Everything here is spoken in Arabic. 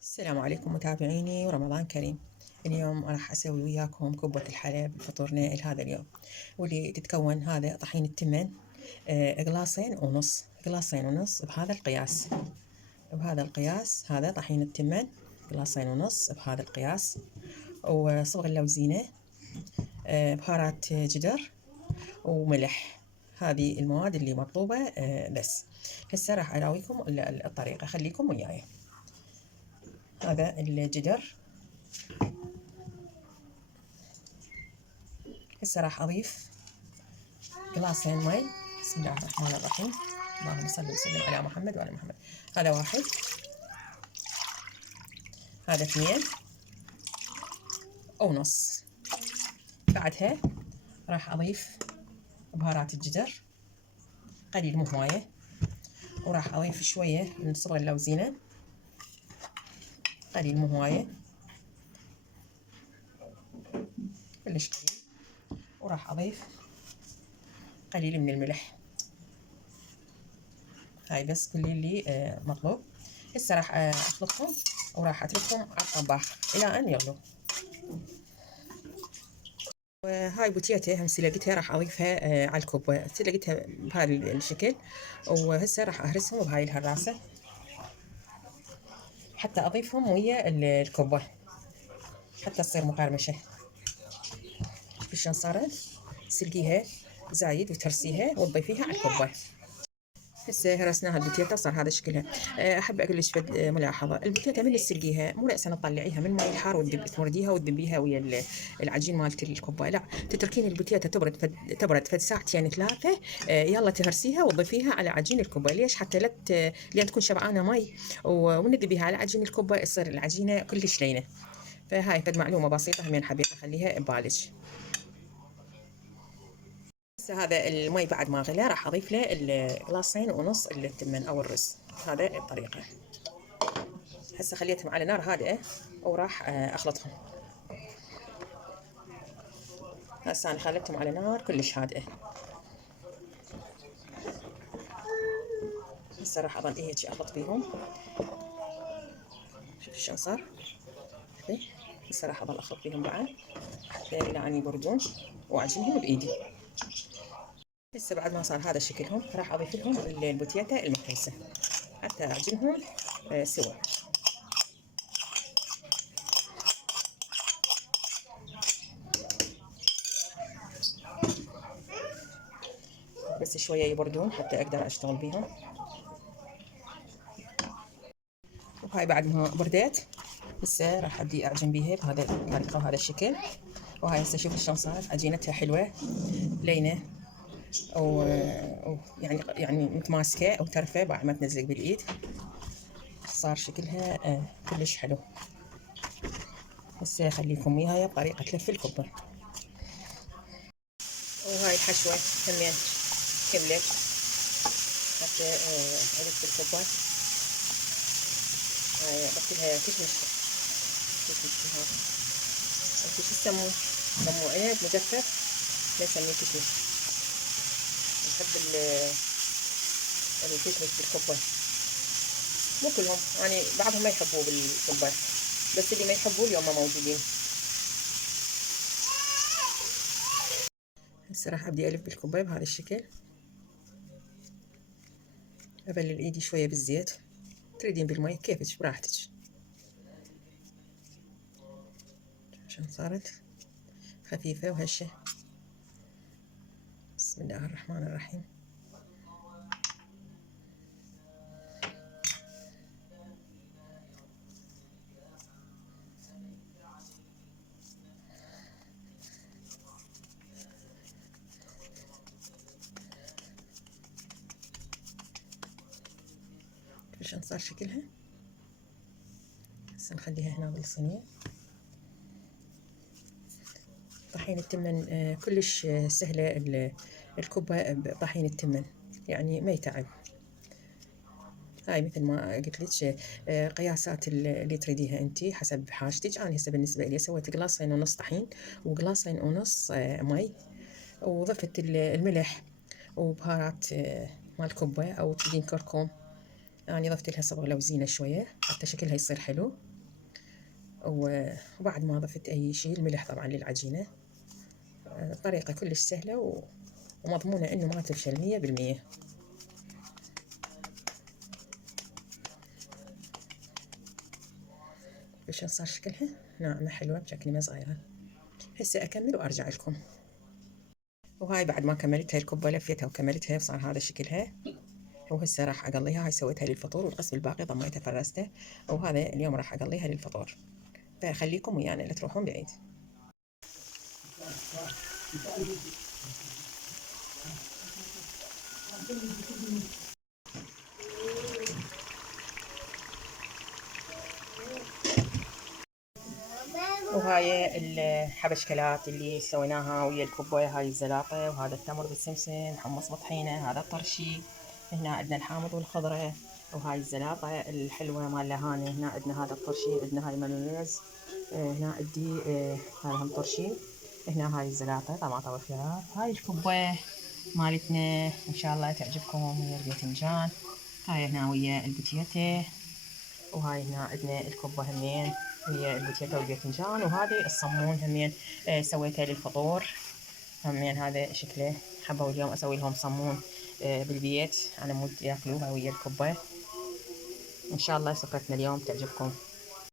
السلام عليكم متابعيني ورمضان كريم. اليوم راح أسوي وياكم كبة الحلب الفطور نائل هذا اليوم، واللي تتكون هذا طحين التمن قلاصين ونص بهذا القياس. هذا طحين التمن قلاصين ونص بهذا القياس، وصبغ اللوزينة، بهارات جدر وملح. هذه المواد اللي مطلوبة بس. هسه راح أراويكم الطريقة، خليكم وياي. هذا الجدر. هسه راح أضيف قلاصين مي. بسم الله الرحمن الرحيم. اللهم صل وسلم على محمد وعلى محمد. هذا واحد، هذا اثنين ونص. بعدها راح أضيف بهارات الجدر قليل مو هواية، وراح أضيف شوية من صبغ اللوزينة قليل مو هواية، كلش قليل. وراح أضيف قليل من الملح. هاي بس كل اللي مطلوب. هسه راح أخلطهم وراح أتركهم على الطباخ إلى أن يغلوا. وهاي بوتيتي همسي لقيتها راح أضيفها على الكوب. لقيتها بهذا الشكل، وهسه راح أهرسهم بهاي الهراسة حتى أضيفهم ويا الكوبة حتى تصير مقرمشة. شوفي شلون صارت. تسلقيها زايد وترسيها وتضيفيها على الكوبة. هسه هرسناها البوتيتا صار هذا شكلها. احب اقول لك فد ملاحظه. البوتيتا من تسلقيها مو رأسا تطلعيها من ماي الحار وتمرديها وتذبيها ويا العجين مالت الكوبايه، لا، تتركين البوتيتا تبرد فد ساعتين ثلاثه. يلا تهرسيها وتضيفيها على عجين الكوبايه. ليش؟ حتى لين تكون شبعانه مي ونذبيها على عجين الكوبايه تصير العجينه كلش لينه. فهاي فد معلومه بسيطه همين حبيت اخليها ببالك. هذا المي بعد ما غلى راح اضيف له القلاصين ونص التمن او الرز. هذا الطريقه. هسه خليتهم على نار هادئه وراح اخلطهم. هسه انا خليتهم على نار كلش هادئه. هسه راح اظل هيك اخلط بيهم. شوفي شلون صار. هسه راح اظل اخلط بيهم بعد الى ان يبردون واعجنهم بايدي. هسه بعد ما صار هذا شكلهم راح اضيف لهم البوتيتا المحروسه حتى اعجنهم سوا. بس شويه يبردون حتى اقدر اشتغل بيهم. وهاي بعد ما بردت هسه راح ابدي اعجن بيها بهذا الطريقه وهذا الشكل. وهاي هسه شوف شلون صارت عجينتها حلوه لينه يعني متماسكه او ترفه بعد ما تنزلق بالايد. صار شكلها كلش حلو. هسه اخليكم وياها بطريقه لف الكبه. وهاي الحشوه همين كملت حتى الف الكبه. هاي ضفت لها كشمش هذا. انتو شو تسموه؟ سموه عنب مجفف؟ لا نسميه كشمش. نحب الكشمش بالكبة. مو كلهم، يعني بعضهم ما يحبوه بالكبة، بس اللي ما يحبوه اليوم ما موجودين. هسه راح ابدي الف بالكبة بهذا الشكل. ابلل ايدي شوية بالزيت، تريدين بالمي كيفك براحتك. عشان صارت خفيفة وهشة. بسم الله الرحمن الرحيم. عشان صار شكلها. هسه نخليها هنا بالصينية. طحين التمن كلش سهلة الكبة بطحين التمن، يعني ما يتعب. هاي مثل ما قلت لك قياسات اللي تريديها انت حسب حاجتك. انا هسه بالنسبه لي سويت قلاصين ونص طحين وقلاصين ونص مي، وضفت الملح وبهارات مال كبه او تريدين كركم. يعني ضفت لها صبغ لوزينه شويه حتى شكلها يصير حلو. وبعد ما ضفت أي شيء، الملح طبعا للعجينة. طريقة كلش سهلة ومضمونة إنه ما تفشل 100%. شلون صار شكلها؟ ناعمة حلوة بشكل صغيرة. هسه أكمل وأرجع لكم. وهاي بعد ما كملتها الكبة لفيتها وكملتها وصار هذا شكلها. وهسه راح أقليها. هاي سويتها للفطور والقسم الباقي ضميته فرزته. وهذا اليوم راح أقليها للفطور. فخليكم ويانا لا تروحون بعيد. وهاي الحبشكلات اللي سويناها ويا الكبة. هاي الزلاطة، وهذا التمر بالسمسم حمص بطحينة، هذا الطرشي. هنا عندنا الحامض والخضرة. وهاي الزلاطة الحلوة مال لهاني. هنا عندنا هذا الطرشي، عندنا هاي مايونيز. هنا عندي هذا هم طرشي. هنا هاي الزلاطة طماطة وخيار. هاي الكبة مالتنا ان شاء الله تعجبكم ويا الباذنجان. هاي هنا ويا البتيتة. وهاي هنا عندنا الكبة همين ويا البوتيتا والباذنجان. وهذه الصمون همين سويته للفطور همين. هذا شكله. حبوا اليوم اسوي لهم صمون بالبيت على مود ياكلوها ويا الكبة. ان شاء الله سفرتنا اليوم تعجبكم.